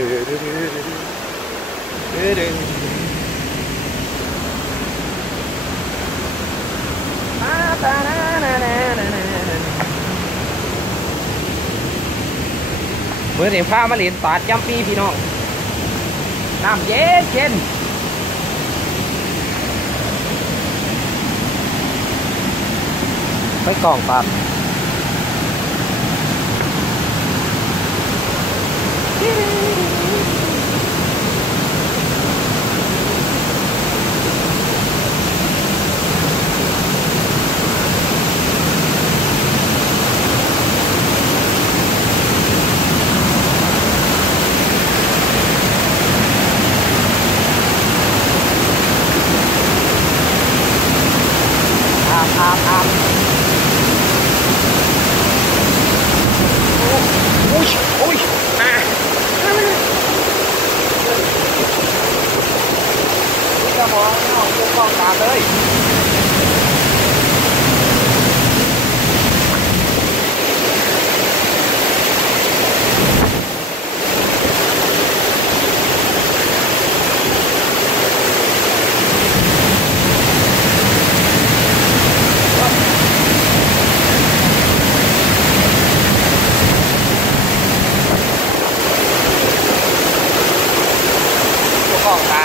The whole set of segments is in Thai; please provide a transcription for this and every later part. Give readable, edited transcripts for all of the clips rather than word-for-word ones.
เมื่อเดี๋ยวพามาเล่นปาดย้ำปีพี่น้องน้ำเย็นเย็นไปกล่องปาดอาบโอ้ยมาจะมองไม่ออกตัวกล้องตามเลยกล้องตา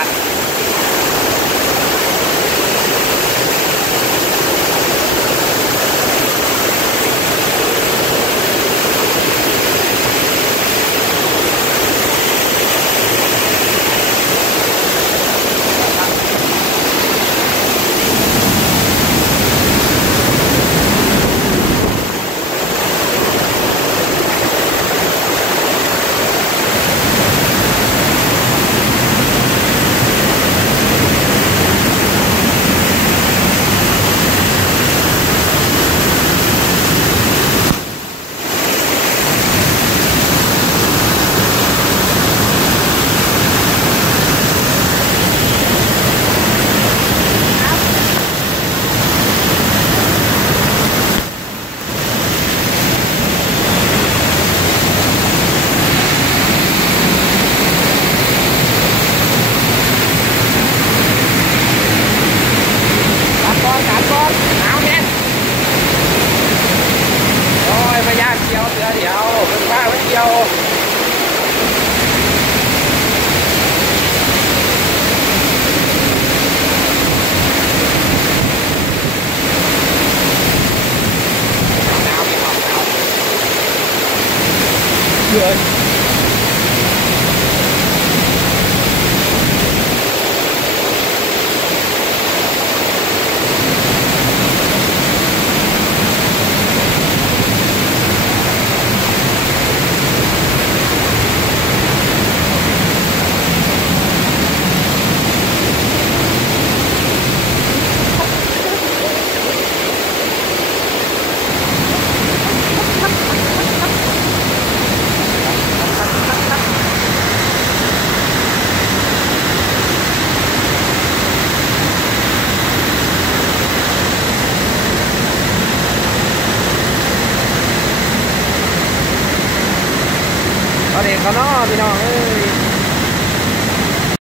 เดี๋ยวเป็นป้าไว้เดียวหนาวไม่หนาวเดือดเอาเด็กเขาเนาะพี่น้อง